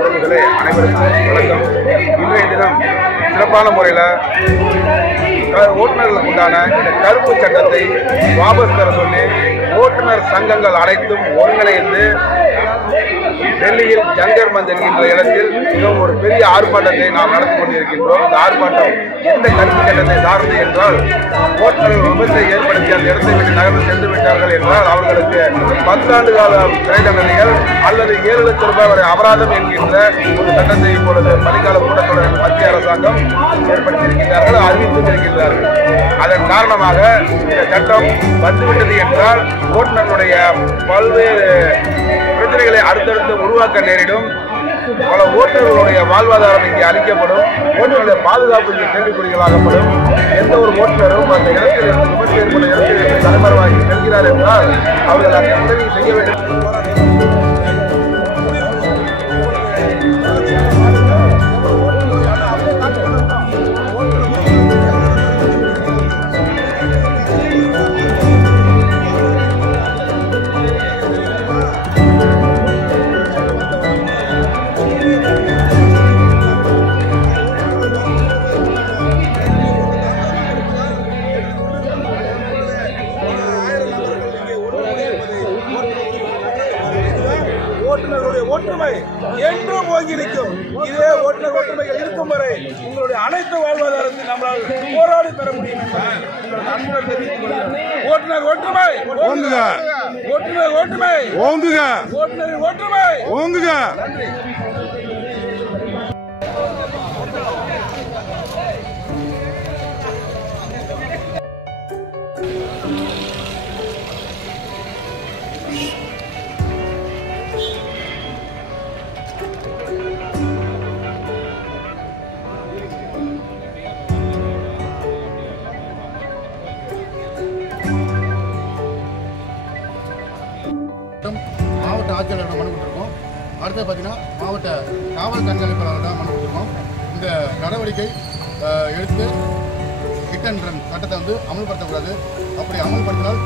உறவுகளே அனைவருக்கும் வணக்கம். இன்றைய தினம் சிறப்பான முறையில் ஓட்டுநர்களுக்கு உண்டான இந்த கருப்பு சட்டத்தை வாபஸ் பெற சொல்லி ஓட்டுநர் சங்கங்கள் அனைத்தும் ஒருங்கிணைந்து டெல்லியில் ஜங்கர் மந்த் என்கின்ற இடத்தில் மிகவும் ஒரு பெரிய ஆர்ப்பாட்டத்தை நாம் நடத்தி கொண்டிருக்கின்றோம். இந்த ஆர்ப்பாட்டம் எந்த கருப்பு சட்டத்தை சார்ந்தது என்றால், ஓட்டுநர்கள் விபத்தை ஏற்படுத்தி அந்த இடத்தை விட்டு நகர்ந்து சென்று விட்டார்கள் என்றால் அவர்களுக்கு 10 ஆண்டு கால சிறை தண்டனைகள் அல்லது 7 லட்சம் ரூபாய் வரை அபராதம் என்கின்ற ஒரு சட்டத்தை இப்பொழுது பணிக்கால கூட்டத்தொடரில் மத்திய அரசாங்கம் ஏற்படுத்தியிருக்கிறார்கள், அறிவித்தும் இருக்கின்றார்கள். அதன் காரணமாக இந்த சட்டம் வந்துவிட்டது என்றால் ஓட்டுநர்களுடைய பல்வேறு பிரச்சனைகளை அடுத்தடுத்து உருவாக்க நேரிடும். பல ஓட்டுநர்களுடைய வாழ்வாதாரம் இங்கே அளிக்கப்படும். ஓட்டுநருடைய பாதுகாப்பு இங்கே கேள்விக்குறிகளாகப்படும். எந்த ஒரு ஓட்டுநரும் அந்த இடத்தில் விபத்து ஏற்பட்ட இடத்தில் தலைமறைவாகி செல்கிறார் என்றால் அவர்கள் அந்த உதவி செய்ய வேண்டும். ஓட்டுநர்களுடைய ஒற்றுமை என்றும் ஓங்கியிருக்கும். இதே ஓட்டுநர் ஒற்றுமைகள் இருக்கும் வரை உங்களுடைய அனைத்து வாழ்வாதாரத்தை நம்மளால் போராடி பெற முடியும் என்பதை அன்புடன் தெரிவித்துக் கொள்கிறோம். ஓட்டுநர் ஒற்றுமை ஓங்குக, ஓட்டுநர் ஒற்றுமை ஓங்குக, ஓட்டுநர் ஒற்றுமை ஓங்குக. நன்றி. மாவட்ட ஆட்சியாளரிடம் மனு கொடுத்துருக்கோம். அடுத்து பார்த்தீங்கன்னா மாவட்ட காவல் கண்காணிப்பாளரிடம் மனு கொடுத்துருக்கோம். இந்த நடவடிக்கை எடுத்து ஹிட் அண்ட் ரன் சட்டத்தை அமல்படுத்தக்கூடாது. அப்படி அமல்படுத்தினால்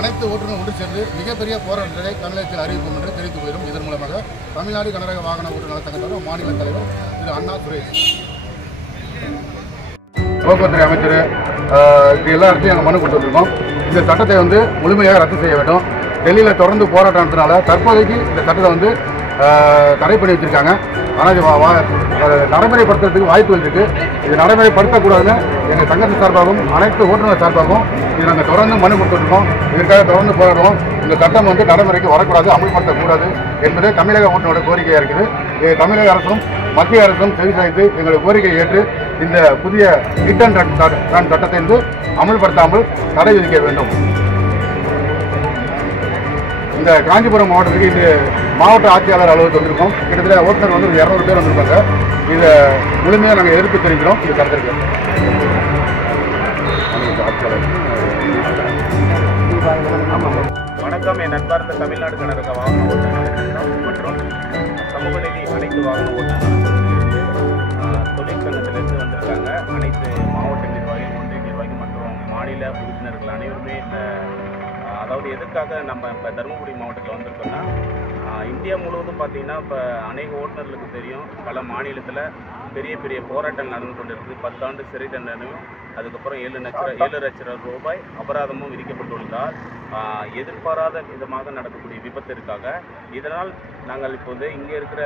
அனைத்து ஓட்டுநரும் ஒன்று சேர்ந்து மிகப்பெரிய போராட்டத்தை தமிழகத்தில் அறிவிப்போம் என்று தெரிவித்து போயிடும். இதன் மூலமாக தமிழ்நாடு கனரக வாகன ஓட்டுநர் சங்கத்தோட மாநில தலைவர் திரு அண்ணா சுரேஷ், போக்குவரத்து அமைச்சர் எல்லா இடத்தையும் நாங்கள் மனு கொடுத்துருக்கோம். இந்த சட்டத்தை முழுமையாக ரத்து செய்ய வேண்டும். டெல்லியில் தொடர்ந்து போராட்டம் நடத்தினால தற்போதைக்கு இந்த சட்டத்தை தடை பண்ணி வச்சுருக்காங்க. ஆனால் நடைமுறைப்படுத்துறதுக்கு வாய்ப்புகள் இருக்குது. இது நடைமுறைப்படுத்தக்கூடாதுன்னு எங்கள் சங்கத்தின் சார்பாகவும் அனைத்து ஓட்டுநர் சார்பாகவும் இது நாங்கள் தொடர்ந்து மனு கொடுத்துருக்கோம். இதற்காக தொடர்ந்து போராடுவோம். இந்த சட்டம் நடைமுறைக்கு வரக்கூடாது, அமல்படுத்தக்கூடாது என்பது தமிழக ஓட்டுநரோட கோரிக்கையாக இருக்குது. இது தமிழக அரசும் மத்திய அரசும் செவிசாய்த்து எங்களுடைய கோரிக்கையை ஏற்று இந்த புதிய ஹிட் அண்ட் ரன் சட்டத்தை அமல்படுத்தாமல் தடை விதிக்க வேண்டும். இந்த காஞ்சிபுரம் மாவட்டத்துக்கு இது மாவட்ட ஆட்சியாளர் அலுவலகத்துக்கு வந்திருக்கோம். கிட்டத்தட்ட ஓட்டுநர் 200 பேர் வந்திருக்காங்க. இதை முழுமையாக நாங்கள் எதிர்ப்பு தெரிவிக்கிறோம். இது கருத்திருக்கு வணக்கம். என் நண்பார்ந்த தமிழ்நாடு கனரக வாகன ஓட்டுநர் மற்றும் சமூக நீதி அனைத்து வாகன ஓட்டுநர் தொழிற்சங்கத்திலிருந்து வந்திருக்காங்க. அனைத்து மாவட்ட நிர்வாகிகள், ஒன்றிய நிர்வாகிகள் மற்றும் மாநில உறுப்பினர்கள் அனைவருமே அதாவது எதுக்காக நம்ம இப்போ தருமபுரி மாவட்டத்தில் வந்திருக்கோம்னா, இந்தியா முழுவதும் பார்த்திங்கன்னா இப்போ அநேக ஓட்டுநர்களுக்கு தெரியும், பல மாநிலத்தில் பெரிய பெரிய போராட்டங்கள் நடந்து கொண்டு இருக்குது. 10 ஆண்டு சிறை தண்டனையும் அதுக்கப்புறம் 7 லட்சம் ரூபாய் அபராதமும் விதிக்கப்பட்டுள்ளதால் எதிர்பாராத விதமாக நடக்கக்கூடிய விபத்திற்காக இதனால் நாங்கள் இப்போது இங்கே இருக்கிற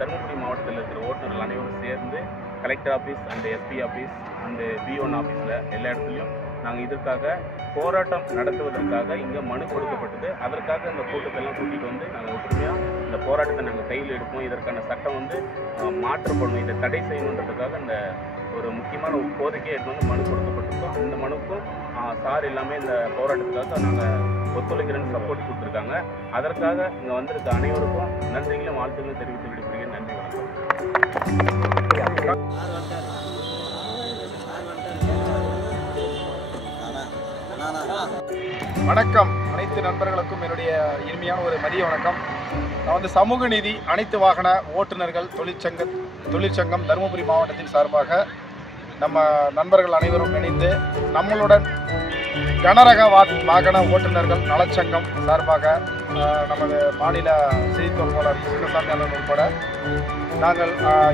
தருமபுரி மாவட்டத்தில் இருக்கிற ஓட்டுநர்கள் அனைவரும் சேர்ந்து collector office and SP office and B1 ஆஃபீஸில் எல்லா இடத்துலையும் நாங்கள் இதற்காக போராட்டம் நடத்துவதற்காக இங்கே மனு கொடுக்கப்பட்டது. அதற்காக இந்த கூட்டத்தெல்லாம் கூட்டிகிட்டு நாங்கள் ஒற்றுமையாக இந்த போராட்டத்தை நாங்கள் கையில் எடுப்போம். இதற்கான சட்டம் மாற்றப்படணும், இதை தடை செய்யணுன்றதுக்காக இந்த ஒரு முக்கியமான ஒரு கோரிக்கையை எடுத்து மனு கொடுக்கப்பட்டிருக்கோம். இந்த மனுக்கும் சார் எல்லாமே இந்த போராட்டத்துக்காக நாங்கள் ஒத்துழைக்கிறேன்னு சப்போர்ட் கொடுத்துருக்காங்க. அதற்காக இங்கே வந்திருக்க அனைவருக்கும் நன்றிகளும் வாழ்த்துக்களும் தெரிவித்து விடுக்கிறேன். நன்றி, வணக்கம். வணக்கம். அனைத்து நண்பர்களுக்கும் என்னுடைய இனிமையான ஒரு மதிய வணக்கம். நான் சமூக நீதி அனைத்து வாகன ஓட்டுநர்கள் தொழிற்சங்கம் தருமபுரி மாவட்டத்தின் சார்பாக நம்ம நண்பர்கள் அனைவரும் இணைந்து நம்மளுடன் கனரக வாகன ஓட்டுநர்கள் நலச்சங்கம் சார்பாக நமது மாநில செய்தி தொடர்பாளர் கிருஷ்ணசாமி அண்ணன் உட்பட நாங்கள்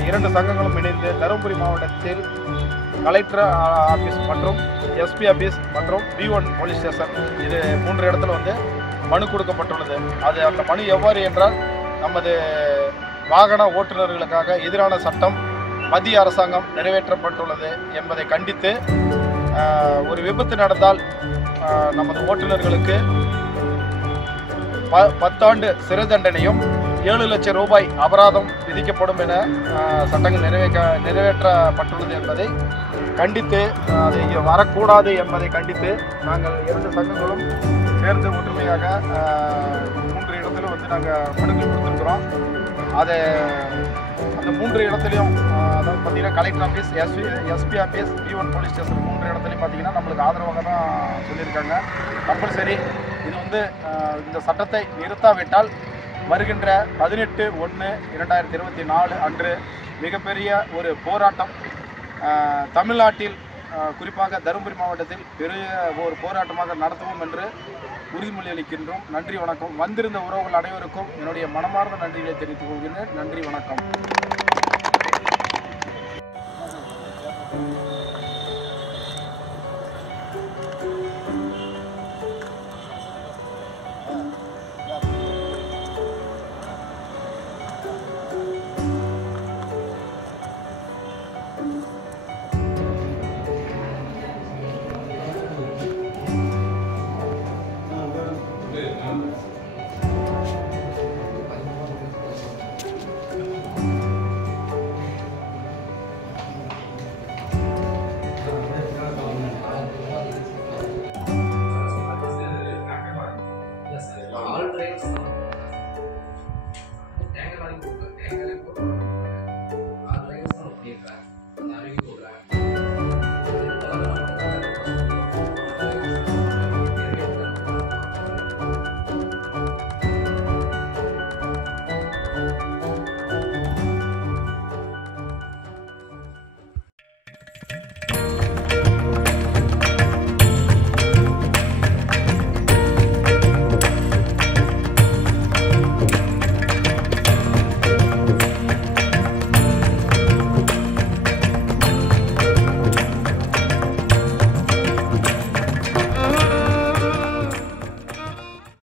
2 சங்கங்களும் இணைந்து தருமபுரி மாவட்டத்தில் கலெக்டர் ஆஃபீஸ் மற்றும் எஸ்பி ஆஃபீஸ் மற்றும் B1 போலீஸ் ஸ்டேஷன் இது 3 இடத்துல வந்து மனு கொடுக்கப்பட்டுள்ளது. அந்த மனு எவ்வாறு என்றால், நமது வாகன ஓட்டுநர்களுக்காக எதிரான சட்டம் மத்திய அரசாங்கம் நிறைவேற்றப்பட்டுள்ளது என்பதை கண்டித்து, ஒரு விபத்து நடந்தால் நமது ஓட்டுநர்களுக்கு 10 ஆண்டு சிறை தண்டனையும் 7 லட்சம் ரூபாய் அபராதம் விதிக்கப்படும் என சட்டங்கள் நிறைவேற்றப்பட்டுள்ளது என்பதை கண்டித்து, அது வரக்கூடாது என்பதை கண்டித்து நாங்கள் 2 சங்கங்களும் சேர்ந்து ஒற்றுமையாக 3 இடத்துல வந்து நாங்கள் மனுக்கள் கொடுத்துருக்குறோம். அதை அந்த 3 இடத்துலையும் அதாவது பார்த்தீங்கன்னா collector office, SP office, B1 police station 3 இடத்துலையும் பார்த்தீங்கன்னா நம்மளுக்கு ஆதரவாக தான் சொல்லியிருக்காங்க. கம்பல்சரி இது வந்து இந்த சட்டத்தை நிறுத்தாவிட்டால் வருகின்ற 18/1/2024 அன்று மிகப்பெரிய ஒரு போராட்டம் தமிழ்நாட்டில் குறிப்பாக தருமபுரி மாவட்டத்தில் பெரிய ஒரு போராட்டமாக நடத்துவோம் என்று உறுதிமொழி அளிக்கின்றோம். நன்றி, வணக்கம். வந்திருந்த உறவுகள் அனைவருக்கும் என்னுடைய மனமார்ந்த நன்றிகளை தெரிவித்துக் கொள்கிறேன். நன்றி, வணக்கம்.